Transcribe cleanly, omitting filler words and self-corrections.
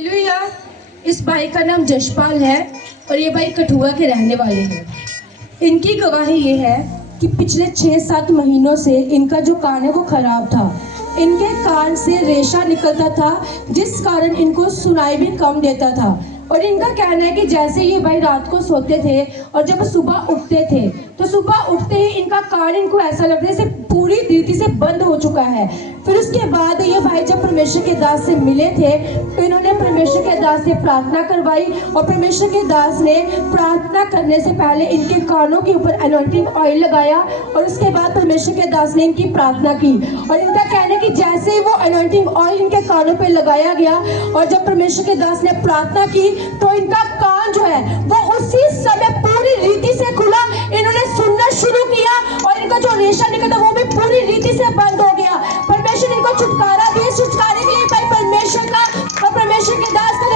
Hallelujah. इस भाई का नाम जशपाल है और ये भाई कठुआ के रहने वाले हैं। इनकी गवाही ये है कि पिछले 6-7 महीनों से इनका जो कान है वो खराब था। इनके कान से रेशा निकलता था जिस कारण इनको सुनाई भी कम देता था। और इनका कहना है कि जैसे ये भाई रात को सोते थे और जब सुबह उठते थे तो सुबह उठते ही इनका कान इनको ऐसा लगता है जैसे पूरी रीति से बंद हो चुका है। फिर उसके बाद ये भाई जब परमेश्वर के दास से मिले थे तो इन्होंने परमेश्वर के दास से प्रार्थना करवाई और परमेश्वर के दास ने प्रार्थना करने से पहले इनके कानों के ऊपर अनॉइंटिंग ऑयल लगाया और उसके बाद परमेश्वर के दास ने इनकी प्रार्थना की। और इनका कहना है कि जैसे ही वो अनॉइंटिंग ऑयल इनके कानों पे लगाया गया और जब परमेश्वर के दास ने प्रार्थना की तो इनका कान जो है वो उसी समय पूरी रीति से खुला। इन्होंने सुनना शुरू किया और इनका जो रेशा निकला वो भी पूरी रीति से बंद हो गया। परमेश्वर इनको छुटकारा दिए। छुटकारे के लिए भाई परमेश्वर का और परमेश्वर के दास का